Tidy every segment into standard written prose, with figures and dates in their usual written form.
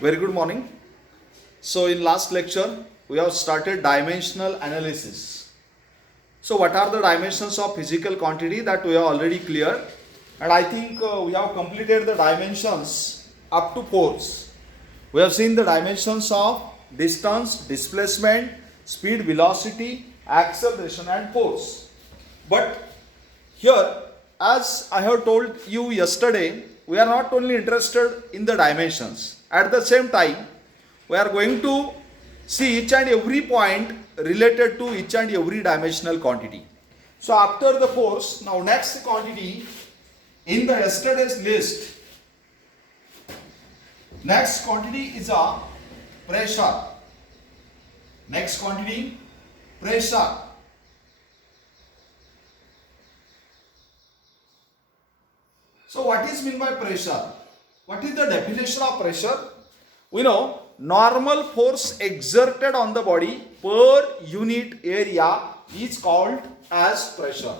Very good morning. So in last lecture we have started dimensional analysis. So what are the dimensions of physical quantity that we have already cleared, and I think we have completed the dimensions up to force. We have seen the dimensions of distance, displacement, speed, velocity, acceleration and force. But here, as I have told you yesterday, we are not only interested in the dimensions. At the same time, we are going to see each and every point related to each and every dimensional quantity. So after the force, now next quantity in the yesterday's list, next quantity is a pressure. Next quantity, pressure. So what is meant by pressure? What is the definition of pressure? We know normal force exerted on the body per unit area is called as pressure.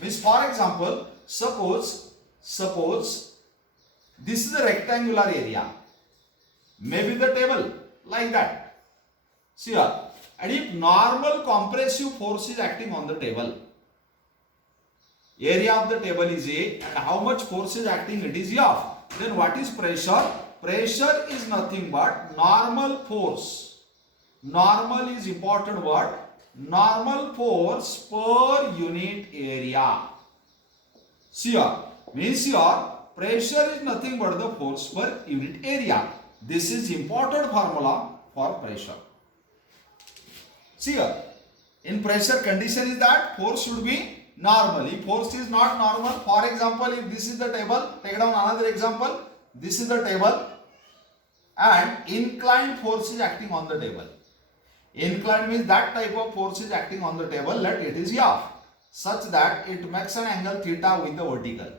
Means for example, suppose this is a rectangular area, maybe the table like that. See here, and if normal compressive force is acting on the table, area of the table is A and how much force is acting, it is F. Then what is pressure? Pressure is nothing but normal force. Normal is important word. Normal force per unit area. See here, means here pressure is nothing but the force per unit area. This is important formula for pressure. See here, in pressure condition is that force should be normal. If force is not normal, for example, if this is the table, take down another example. This is the table and inclined force is acting on the table. Inclined means that type of force is acting on the table, let it is F, such that it makes an angle theta with the vertical.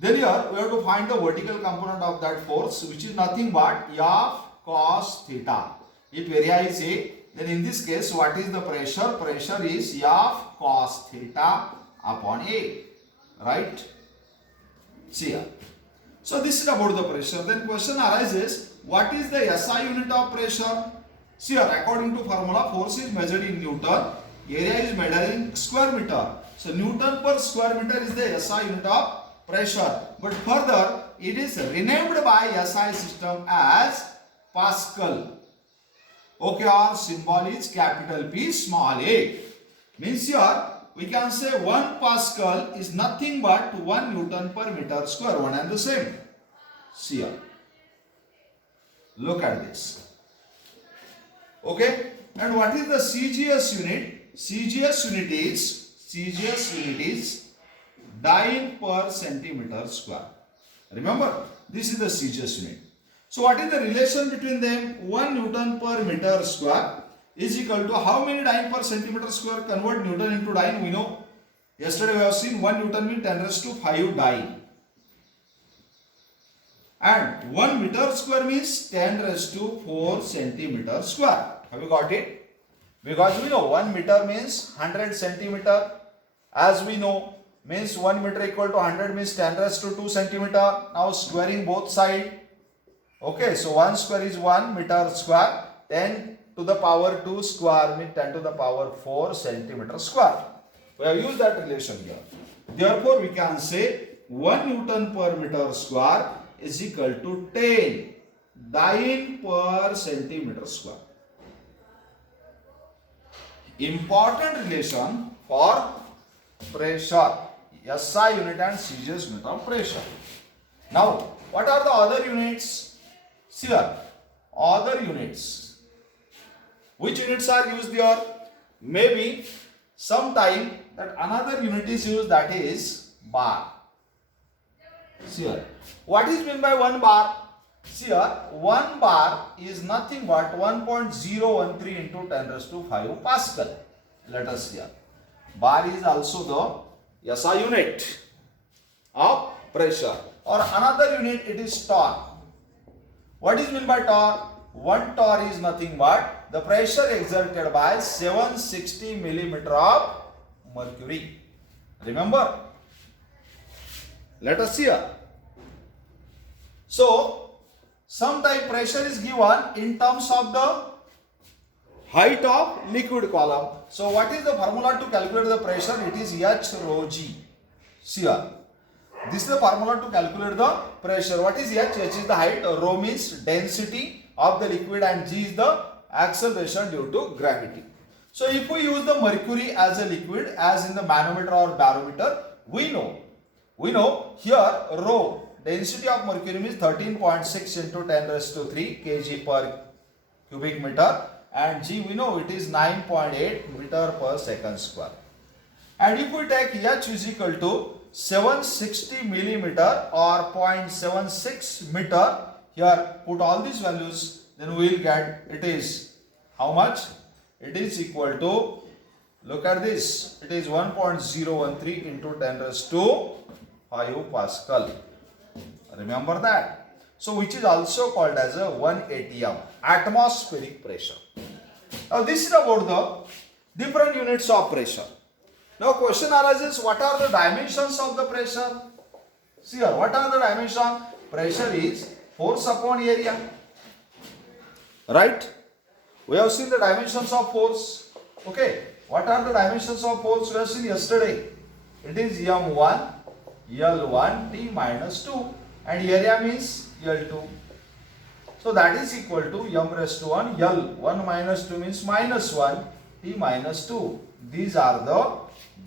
Then here we have to find the vertical component of that force, which is nothing but F cos theta. If area is A, then in this case what is the pressure? Pressure is F cos theta upon A, right? See here. So this is about the pressure. Then question arises, what is the SI unit of pressure? See here, according to formula, force is measured in Newton, area is measured in square meter. So Newton per square meter is the SI unit of pressure. But further, it is renamed by SI system as Pascal. Okay, our symbol is capital P small a. Means here we can say 1 Pascal is nothing but 1 Newton per meter square, one and the same. See here. Look at this. Okay, and what is the CGS unit? CGS unit is dyne per centimeter square. Remember, this is the CGS unit. So what is the relation between them? 1 Newton per meter square is equal to how many dyne per centimeter square? Convert Newton into dyne. We know yesterday we have seen 1 Newton means 10 raised to 5 dyne. And 1 meter square means 10 raised to 4 centimeter square. Have you got it? Because we know 1 meter means 100 centimeter. As we know, means 1 meter equal to 100 means 10 raised to 2 centimeter. Now squaring both sides. Okay, so 1 square is 1 meter square. 10 to the power 2 square means 10 to the power 4 centimeter square. We have used that relation here. Therefore, we can say 1 Newton per meter square is equal to 10 dyne per centimeter square. Important relation for pressure, SI unit and CGS unit of pressure. Now, what are the other units? See here, other units. Which units are used here? Maybe sometime that another unit is used, that is bar. See here, what is meant by 1 bar? See here, 1 bar is nothing but 1.013 into 10 raised to 5 Pascal. Let us see here. Bar is also the SI unit of pressure. Or another unit, it is torque. What is meant by torque? 1 torque is nothing but the pressure exerted by 760 millimeter of mercury. Remember? Let us see here. So, some type pressure is given in terms of the height of liquid column. So what is the formula to calculate the pressure? It is H rho G. See here. This is the formula to calculate the pressure. What is H? H is the height, rho means density of the liquid, and G is the acceleration due to gravity. So if we use the mercury as a liquid, as in the manometer or barometer, we know here rho, density of mercury means 13.6 into 10 raised to 3 kg per cubic meter, and G we know it is 9.8 meter per second square. And if we take H is equal to 760 millimeter or 0.76 meter, here put all these values, then we will get it is how much? It is equal to, look at this, it is 1.013 into 10 raised to 5 Pascal. Remember that. So which is also called as a 1 atm, atmospheric pressure. Now this is about the different units of pressure. Now question arises, what are the dimensions of the pressure? See here, what are the dimensions? Pressure is force upon area. Right? We have seen the dimensions of force. Okay. What are the dimensions of force? We have seen yesterday. It is M1, L1, T minus 2. And area means L2. So that is equal to M raised to 1, L. 1 minus 2 means minus 1, T minus 2. These are the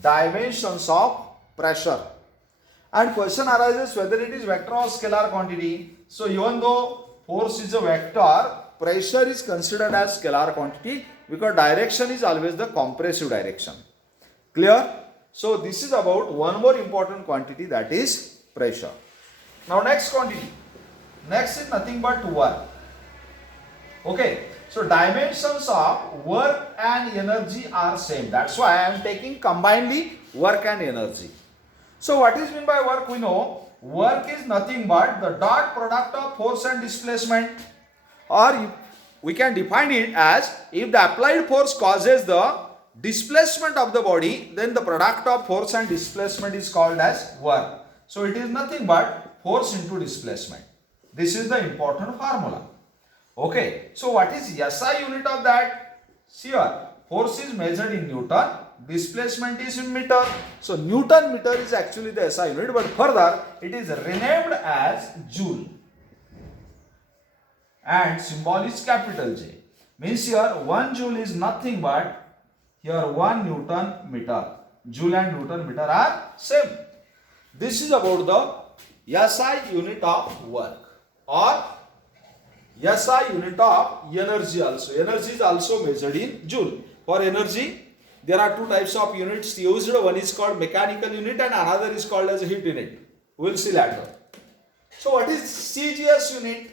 dimensions of pressure. And question arises whether it is vector or scalar quantity. So even though force is a vector, pressure is considered as scalar quantity because direction is always the compressive direction. Clear? So this is about one more important quantity, that is pressure. Now next quantity. Next is nothing but work. Okay. So dimensions of work and energy are same. That's why I am taking combinedly work and energy. So what is meant by work? We know work is nothing but the dot product of force and displacement. Or we can define it as if the applied force causes the displacement of the body, then the product of force and displacement is called as work. So it is nothing but force into displacement. This is the important formula. Okay, so what is SI unit of that? See here, force is measured in Newton, displacement is in meter. So Newton meter is actually the SI unit, but further it is renamed as Joule. And symbol is capital J. Means here 1 Joule is nothing but here 1 Newton meter. Joule and Newton meter are same. This is about the SI unit of work or SI unit of energy also. Energy is also measured in Joule. For energy, there are two types of units used. One is called mechanical unit and another is called as a heat unit. We will see later. So what is CGS unit?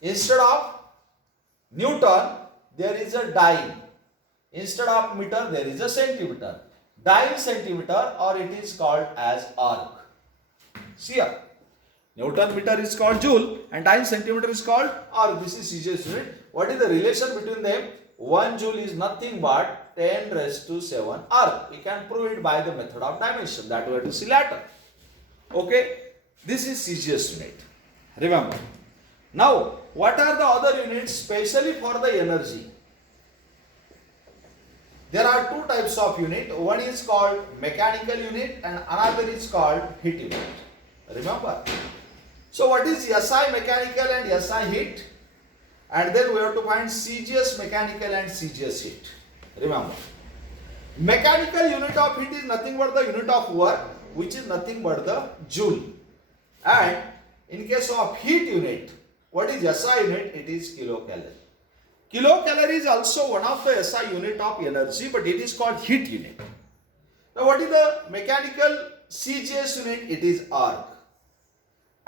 Instead of Newton, there is a dyne. Instead of meter, there is a centimeter. Dyne centimeter, or it is called as arc. See here. Newton meter is called Joule and dyne centimeter is called arc. This is CGS unit. What is the relation between them? 1 Joule is nothing but 10 raised to 7 arc. You can prove it by the method of dimension. That we have to see later. Okay. This is CGS unit. Remember. Now, what are the other units specially for the energy? There are two types of unit. One is called mechanical unit and another is called heat unit. Remember. So what is SI mechanical and SI heat? And then we have to find CGS mechanical and CGS heat. Remember. Mechanical unit of heat is nothing but the unit of work, which is nothing but the Joule. And in case of heat unit, what is SI unit? It is kilocalorie. Kilocalorie is also one of the SI unit of energy, but it is called heat unit. Now what is the mechanical CGS unit? It is arc.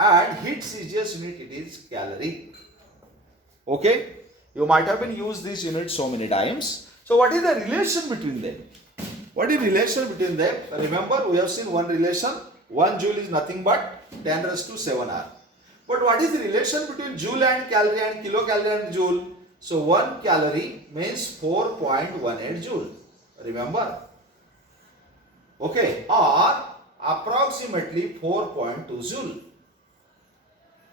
And heat CGS unit, it is calorie. Okay. You might have been used this unit so many times. So what is the relation between them? What is relation between them? Remember, we have seen one relation. 1 Joule is nothing but 10 raised to 7 arc. But what is the relation between Joule and calorie and kilocalorie and Joule? So 1 calorie means 4.18 Joule. Remember? Okay. Or approximately 4.2 Joule.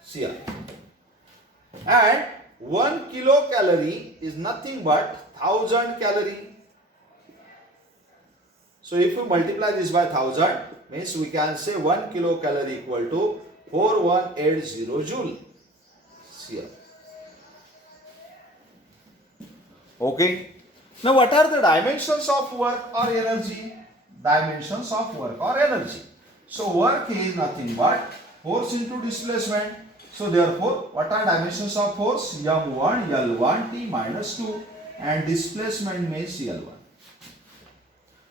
See here. And 1 kilocalorie is nothing but 1000 calorie. So if we multiply this by 1000, means we can say 1 kilocalorie equal to 4180 joule. Here. Okay. Now what are the dimensions of work or energy? Dimensions of work or energy. So work is nothing but force into displacement. So therefore, what are dimensions of force? M1, L1, T minus 2, and displacement means L1.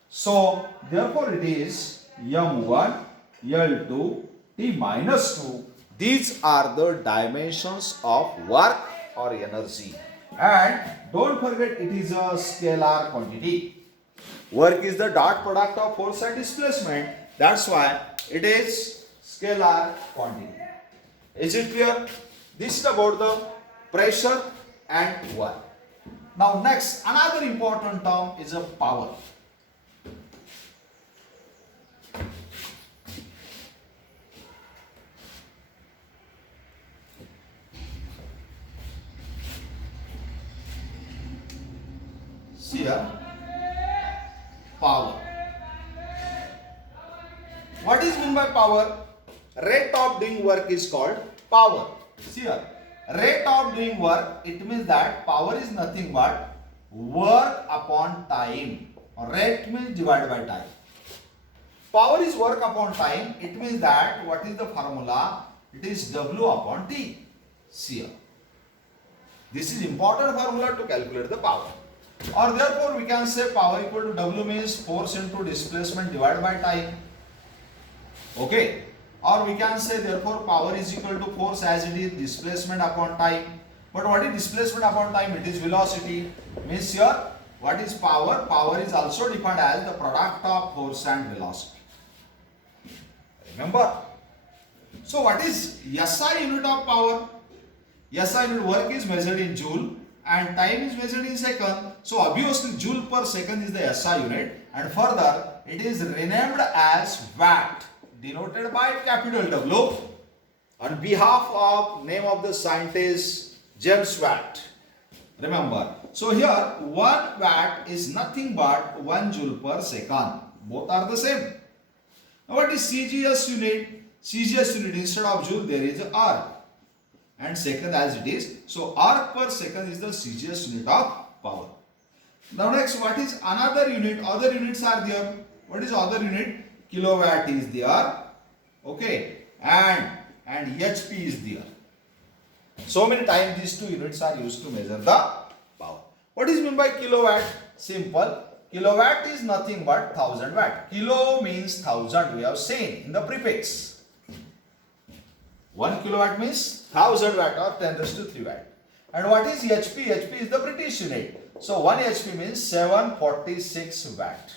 So therefore it is M1, L2, T minus 2. These are the dimensions of work or energy. And don't forget, it is a scalar quantity. Work is the dot product of force and displacement. That's why it is scalar quantity. Is it clear? This is about the pressure and work. Now next, another important term is a power. See here, power. What is meant by power? Rate of doing work is called power. See here, rate of doing work, it means that power is nothing but work upon time. Rate means divided by time. Power is work upon time. It means that what is the formula? It is W upon T. See here. This is important formula to calculate the power. Or therefore we can say power equal to W means force into displacement divided by time. Okay. Or we can say therefore power is equal to force as it is displacement upon time. But what is displacement upon time? It is velocity. Means here what is power? Power is also defined as the product of force and velocity. Remember? So what is SI unit of power? SI unit, work is measured in joule and time is measured in second. So obviously joule per second is the SI unit, and further it is renamed as watt, denoted by capital W on behalf of name of the scientist James Watt. Remember. So here 1 watt is nothing but 1 joule per second. Both are the same. Now what is CGS unit? CGS unit, instead of joule there is arc and second as it is. So arc per second is the CGS unit of power. Now next, what is another unit? Other units are there. What is other unit? Kilowatt is there. Okay. And HP is there. So many times these two units are used to measure the power. What is meant by kilowatt? Simple. Kilowatt is nothing but 1000 watt. Kilo means 1000, we have seen in the prefix. 1 kilowatt means 1000 watt or 10 raised to 3 watt. And what is HP? HP is the British unit. So 1 HP means 746 watt.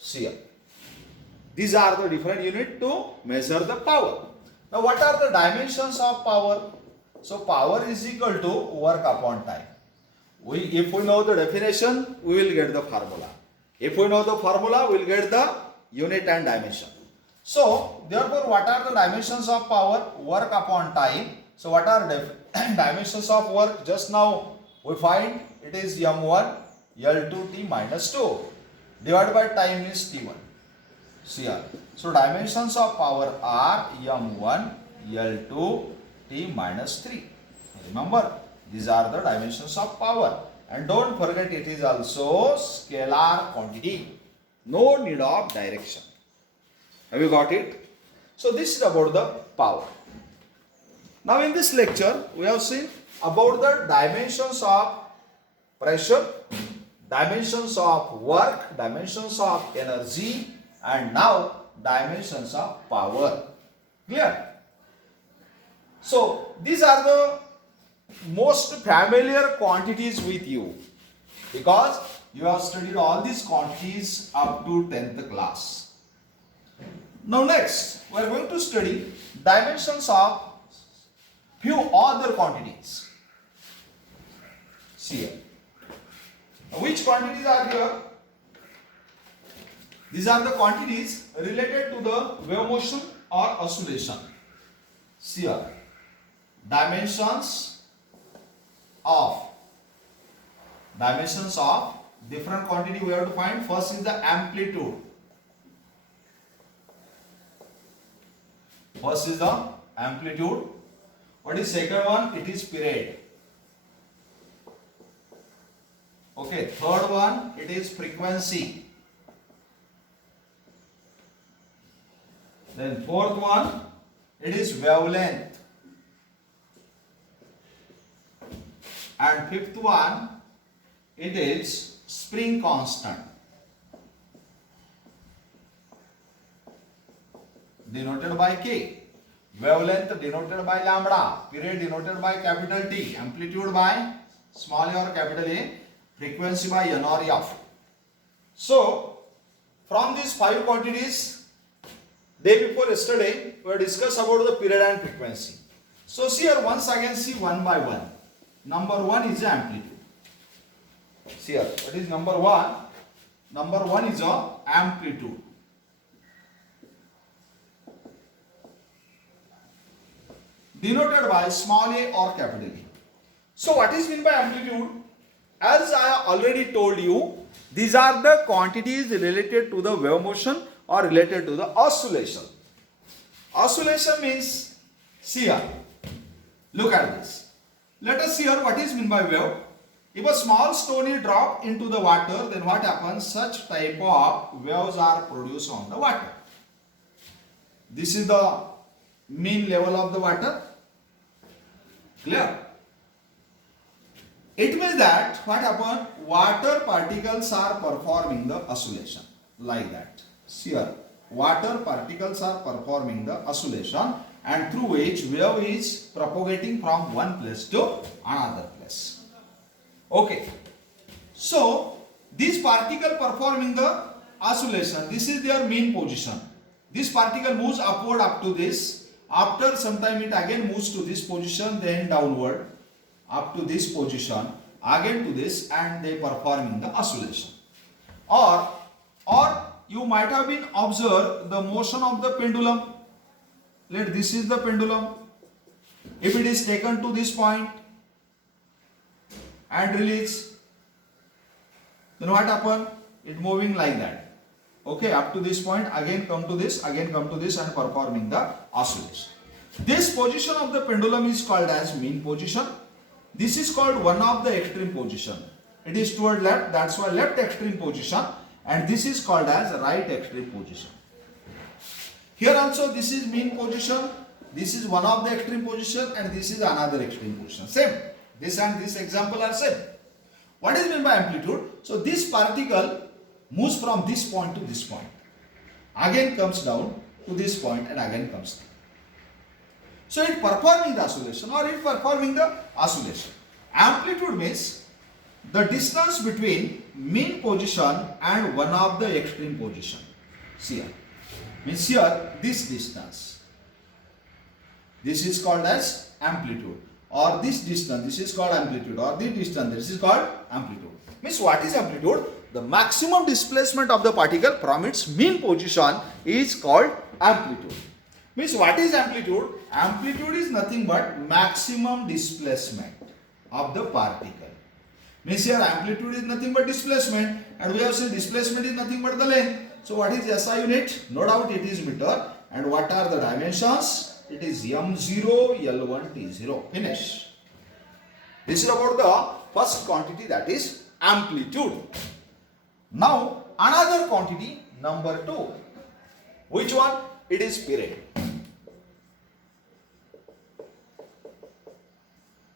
See here. These are the different units to measure the power. Now what are the dimensions of power? So power is equal to work upon time. If we know the definition, we will get the formula. If we know the formula, we will get the unit and dimension. So therefore what are the dimensions of power? Work upon time. So what are dimensions of work? Just now we find it is M1 L2 T minus 2 divided by time is T1. See here. So dimensions of power are M1 L2 T minus 3. Remember, these are the dimensions of power. And don't forget, it is also scalar quantity. No need of direction. Have you got it? So this is about the power. Now in this lecture, we have seen about the dimensions of pressure, dimensions of work, dimensions of energy, and now dimensions of power. Clear? So these are the most familiar quantities with you because you have studied all these quantities up to 10th class. Now next, we are going to study dimensions of few other quantities. See here. Which quantities are here? These are the quantities related to the wave motion or oscillation. See here. dimensions of different quantity we have to find. First is the amplitude. What is second one? It is period. Okay, third one, it is frequency. Then fourth one, it is wavelength. And fifth one, it is spring constant, denoted by K. Wavelength denoted by lambda. Period denoted by capital T. Amplitude by small a or capital A. Frequency by N or F. So, from these 5 quantities, day before yesterday, we discussed about the period and frequency. So, see here once again, see one by one. Number 1 is the amplitude. See here, what is number 1? Number 1 is the amplitude. Denoted by small a or capital A. So, what is meant by amplitude? As I already told you, these are the quantities related to the wave motion or related to the oscillation. Oscillation means, see here, look at this. Let us see here what is meant by wave. If a small stone is dropped into the water, then what happens? Such type of waves are produced on the water. This is the mean level of the water. Clear? It means that what happened? Water particles are performing the oscillation like that. See here, water particles are performing the oscillation, and through which wave is propagating from one place to another place. Okay. So, this particle performing the oscillation, this is their mean position. This particle moves upward up to this. After some time it again moves to this position, then downward up to this position, again to this, and they performing the oscillation. Or you might have been observed the motion of the pendulum. This is the pendulum. If it is taken to this point and released, then what happen? It moving like that. Okay, up to this point, again come to this, again come to this, and performing the oscillation. This position of the pendulum is called as mean position. This is called one of the extreme position. It is toward left, that's why left extreme position, and this is called as right extreme position. Here also this is mean position, this is one of the extreme position, and this is another extreme position. Same. This and this example are same. What is meant by amplitude? So this particle moves from this point to this point, again comes down to this point, and again comes down. So it performing the oscillation or it performing the oscillation. Amplitude means the distance between mean position and one of the extreme position. See here. Means here this distance. This is called as amplitude. Or this distance, this is called amplitude. Or this distance, this is called amplitude. Means what is amplitude? The maximum displacement of the particle from its mean position is called amplitude. Means what is amplitude? Amplitude is nothing but maximum displacement of the particle. Means here amplitude is nothing but displacement, and we have said displacement is nothing but the length. So what is SI unit? No doubt it is meter. And what are the dimensions? It is M0, L1, T0. Finish. This is about the first quantity, that is amplitude. Now another quantity, number 2. Which one? It is period.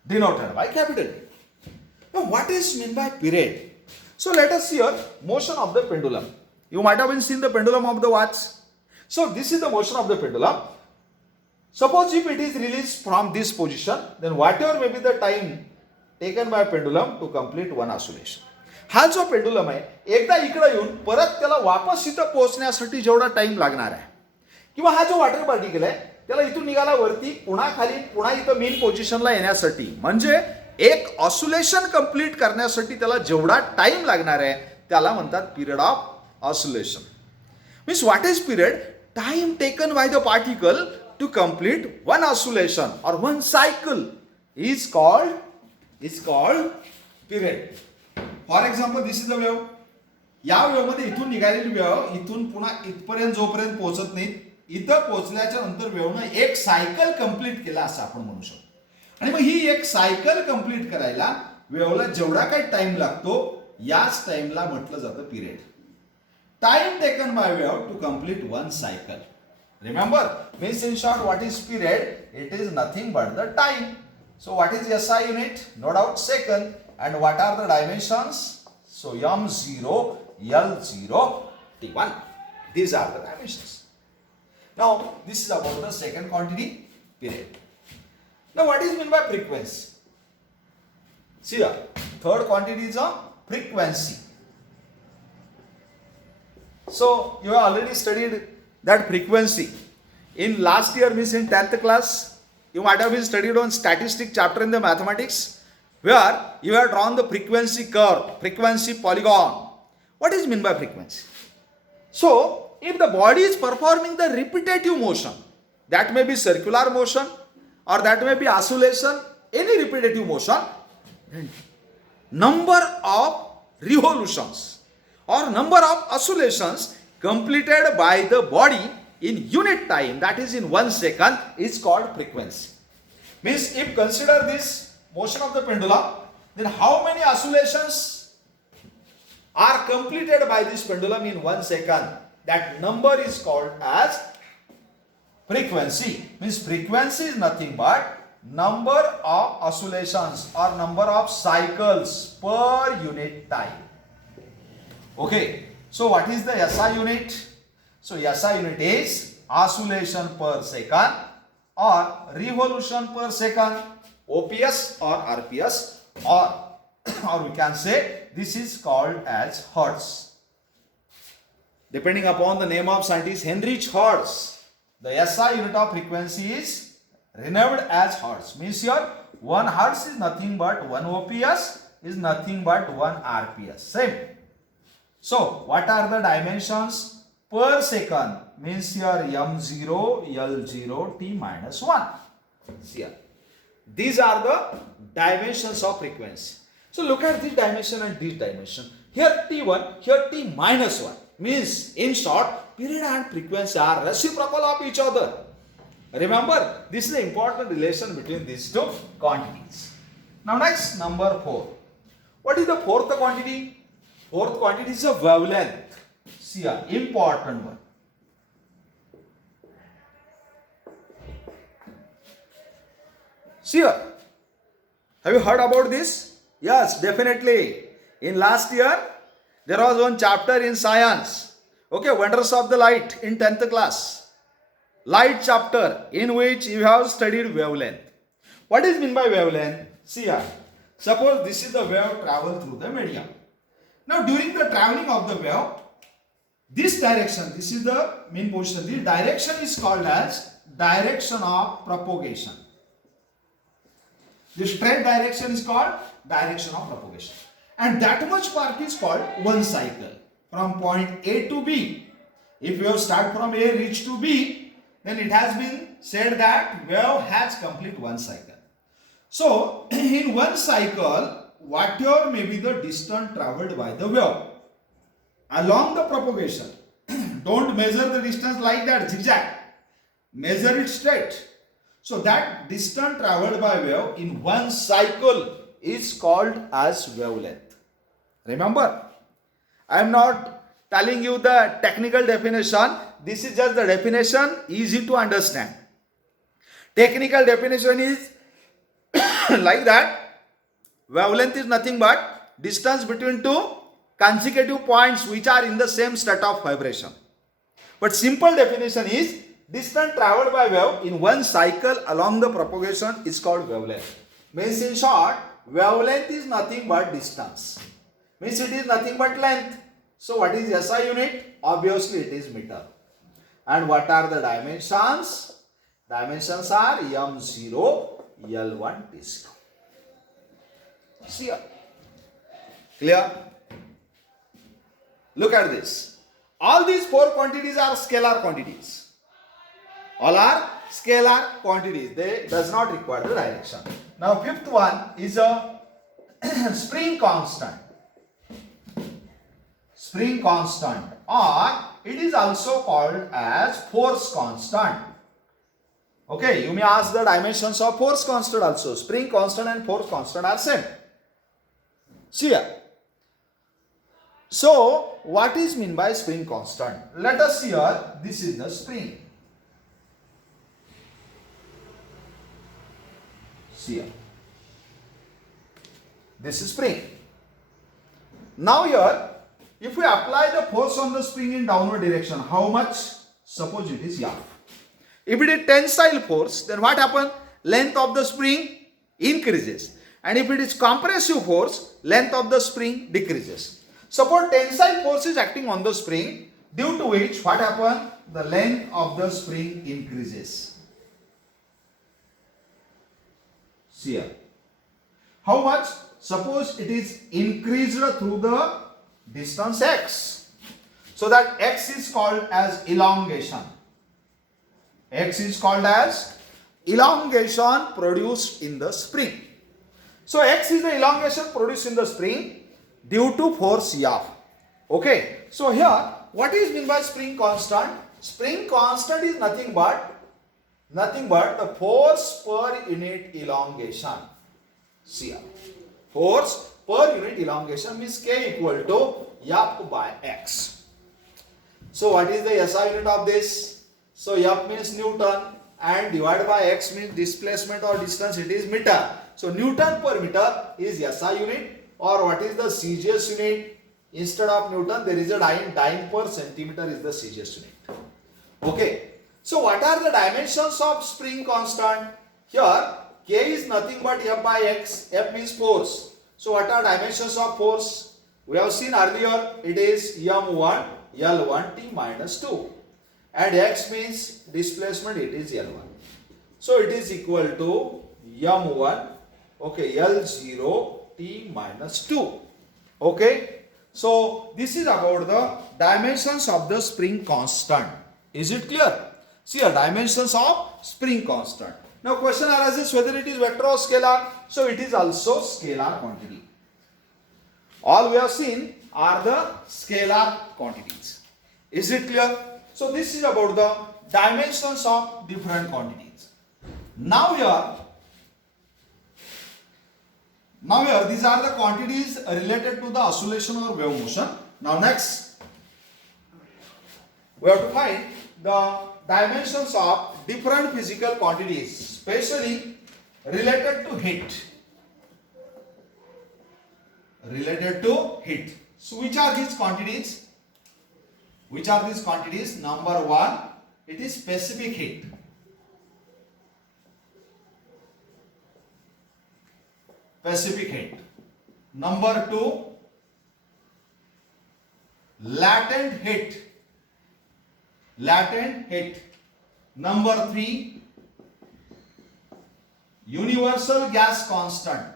Denoted by capital T. Now what is meant by period? So let us see here motion of the pendulum. You might have seen the pendulum of the watch. So this is the motion of the pendulum. Suppose if it is released from this position, then whatever may be the time taken by pendulum to complete one oscillation. हा जो pendulum आहे, एकदा इकडे येऊन परत त्याला वापस इथं पोहोचण्यासाठी जेवढा टाइम लागणार आहे, किंवा हा जो वॉटर पार्टिकल आहे त्याला इथून निघाला वरती, पुन्हा खाली, पुन्हा इथं मेन पोझिशनला येण्यासाठी, म्हणजे एक ऑसिलेशन कंप्लीट करण्यासाठी त्याला जेवढा टाइम लागणार आहे त्याला म्हणतात period of oscillation. Means what is period? Time taken by the particle to complete one oscillation or one cycle is called period. For example, this is the wave. या wave मध्ये इथून निघालेली वेव्ह इथून पुन्हा इथपर्यंत जोपर्यंत पोहोचत नाही, इथं पोहोचल्याच्या नंतर वेव्हनं एक सायकल कंप्लीट केला असं आपण म्हणू शकतो. आणि मग ही एक सायकल कंप्लीट करायला वेव्हला जेवढा काही टाइम लागतो याच टाइमला म्हटलं जातं period. Time taken by wave to complete one cycle. Remember, means in short what is period? It is nothing but the time. So what is SI unit? No doubt second. And what are the dimensions? So M0, L0, T1. These are the dimensions. Now this is about the second quantity, period. Now what is meant by frequency? See the third quantity is a frequency. So you have already studied that frequency. In last year, means in 10th class, you might have been studied on statistics chapter in the mathematics, where you have drawn the frequency curve, frequency polygon. What is meant by frequency? So, if the body is performing the repetitive motion, that may be circular motion or that may be oscillation, any repetitive motion, then number of revolutions or number of oscillations completed by the body in unit time, that is in 1 second, is called frequency. Means if consider this motion of the pendulum, then how many oscillations are completed by this pendulum in 1 second? That number is called as frequency. Means frequency is nothing but number of oscillations or number of cycles per unit time. Okay, so what is the SI unit? So SI unit is oscillation per second or revolution per second, OPS or RPS, or we can say this is called as Hertz. Depending upon the name of scientist Heinrich Hertz, the SI unit of frequency is renowned as Hertz. Means here 1 Hertz is nothing but 1 OPS is nothing but 1 RPS. Same. So what are the dimensions per second? Means here M0, L0, T minus 1. See here. These are the dimensions of frequency. So look at this dimension and this dimension. Here T1, here T minus 1. Means in short, period and frequency are reciprocal of each other. Remember, this is the important relation between these two quantities. Now next, number 4. What is the fourth quantity? Fourth quantity is a wavelength. See here, important one. See here. Have you heard about this? Yes, definitely. In last year, there was one chapter in science. Okay, Wonders of the Light in 10th class. Light chapter in which you have studied wavelength. What is meant by wavelength? See here. Suppose this is the wave travel through the medium. Now during the traveling of the wave, this direction, this is the main position. This direction is called as direction of propagation. The straight direction is called direction of propagation. And that much part is called one cycle. From point A to B. If you have start from A reach to B, then it has been said that wave has complete one cycle. So, in one cycle, whatever may be the distance traveled by the wave along the propagation, don't measure the distance like that, zigzag. Measure it straight. So that distance traveled by wave in one cycle is called as wavelength. Remember, I am not telling you the technical definition. This is just the definition, easy to understand. Technical definition is like that. Wavelength is nothing but distance between two consecutive points which are in the same state of vibration. But simple definition is distance traveled by wave in one cycle along the propagation is called wavelength. Means in short, wavelength is nothing but distance. Means it is nothing but length. So what is SI unit? Obviously it is meter. And what are the dimensions? Dimensions are M0, L1, T0. See here. Clear? Look at this. All these four quantities are scalar quantities. All are scalar quantities. They does not require the direction. Now fifth one is a spring constant. Spring constant, or it is also called as force constant. Okay, you may ask the dimensions of force constant also. Spring constant and force constant are same. See here. So, what is mean by spring constant? Let us see here. This is the spring. See here. This is spring. Now here, if we apply the force on the spring in downward direction, how much? Suppose it is F. If it is tensile force, then what happens? Length of the spring increases. And if it is compressive force, length of the spring decreases. Suppose tensile force is acting on the spring, due to which what happens? The length of the spring increases. See here. How much? Suppose it is increased through the distance x. So that x is called as elongation. X is called as elongation produced in the spring. So x is the elongation produced in the spring due to force F. Okay. So here, what is meant by spring constant? Spring constant is nothing but the force per unit elongation. See here. Force per unit elongation means K equal to F by X. So what is the SI unit of this? So F means Newton and divided by X means displacement or distance, it is meter. So Newton per meter is SI unit, or what is the CGS unit? Instead of Newton there is a dyne per centimeter is the CGS unit. Okay. So what are the dimensions of spring constant? Here K is nothing but F by X. F means force. So what are dimensions of force? We have seen earlier, it is M1 L1 T minus 2. And X means displacement, it is L1. So it is equal to M1, okay, L0 T minus 2. Okay. So this is about the dimensions of the spring constant. Is it clear? See here, dimensions of spring constant. Now question arises whether it is vector or scalar. So it is also scalar quantity. All we have seen are the scalar quantities. Is it clear? So this is about the dimensions of different quantities. Now here these are the quantities related to the oscillation or wave motion. Now next we have to find the dimensions of different physical quantities, especially related to heat. Related to heat. So which are these quantities? Which are these quantities? Number one, it is specific heat. Specific heat. Number two, latent heat. Latent heat. Number three, universal gas constant.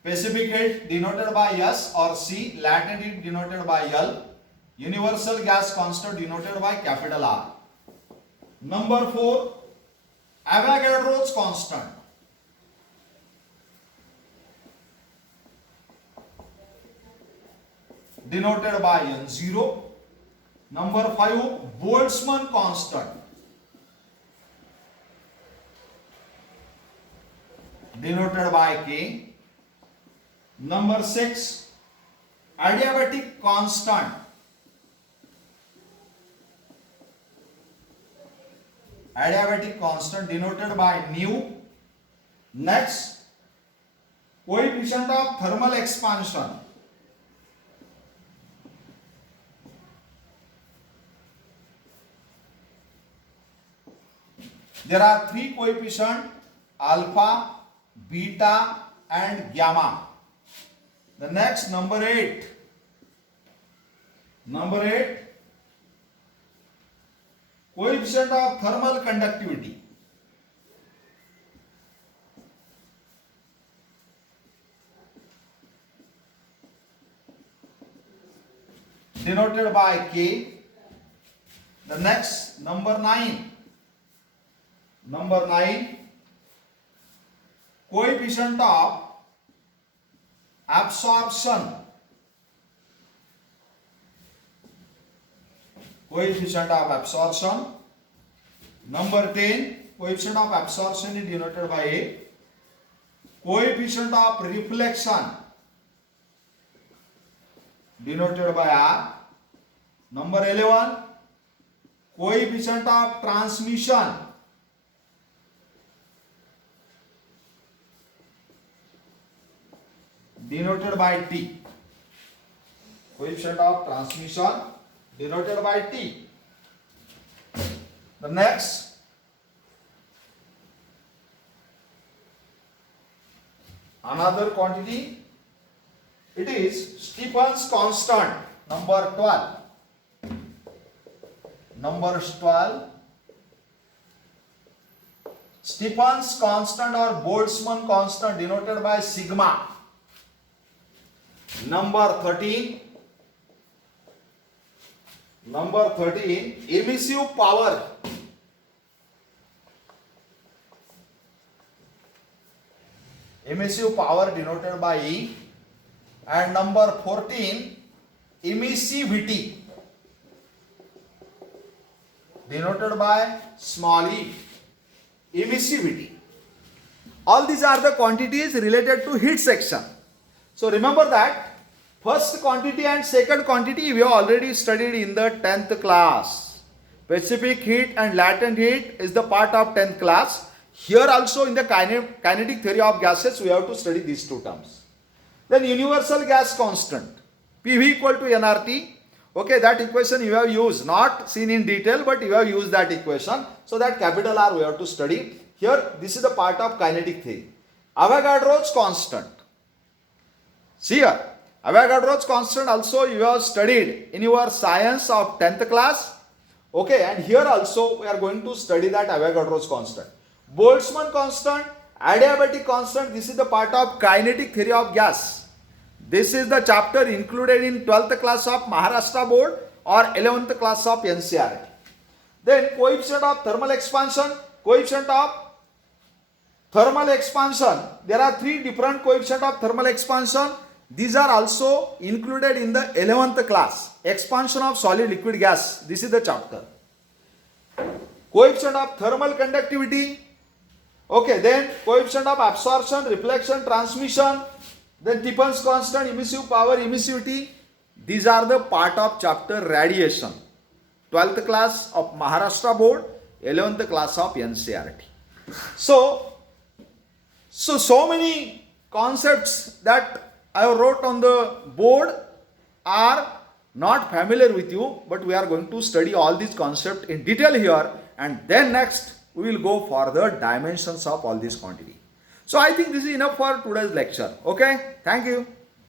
Specific heat denoted by S or C, latent heat denoted by L, universal gas constant denoted by capital R. Number 4, Avogadro's constant. Denoted by N0. Number 5, Boltzmann constant. Denoted by K. Number 6, adiabatic constant. Adiabatic constant denoted by nu. Next, coefficient of thermal expansion. There are three coefficients, alpha, beta and gamma. The next, number 8. Number 8, coefficient of thermal conductivity. denoted by K. The next, number 9. Number 9, coefficient of absorption. Coefficient of absorption. Number 10, coefficient of absorption is denoted by A. Coefficient of reflection denoted by R. Number 11, coefficient of transmission denoted by T. Coefficient of transmission denoted by T. The next, another quantity, it is Stephen's constant, number 12. Number 12, Stephen's constant or Boltzmann constant denoted by sigma. Number 13, emissive power. Emissive power denoted by E. And number 14, emissivity denoted by small e. Emissivity. All these are the quantities related to heat section. So remember that first quantity and second quantity we have already studied in the 10th class. Specific heat and latent heat is the part of 10th class. Here also in the kinetic theory of gases we have to study these two terms. Then universal gas constant, PV equal to nRT. Okay, that equation you have used, not seen in detail, but you have used that equation. So that capital R we have to study. Here, this is the part of kinetic theory. Avogadro's constant. See here, Avogadro's constant also you have studied in your science of 10th class. Okay, and here also we are going to study that Avogadro's constant. Boltzmann constant, adiabatic constant, this is the part of kinetic theory of gas. This is the chapter included in 12th class of Maharashtra board or 11th class of NCERT. Then coefficient of thermal expansion. Coefficient of thermal expansion. There are three different coefficient of thermal expansion. These are also included in the 11th class. Expansion of solid liquid gas. This is the chapter. Coefficient of thermal conductivity. Okay, then coefficient of absorption, reflection, transmission. Then Stephen's constant, emissive power, emissivity. These are the part of chapter radiation. 12th class of Maharashtra board, 11th class of NCERT. So many concepts that I wrote on the board are not familiar with you, but we are going to study all these concepts in detail here, and then next we will go for the dimensions of all these quantities. So I think this is enough for today's lecture. Okay, thank you.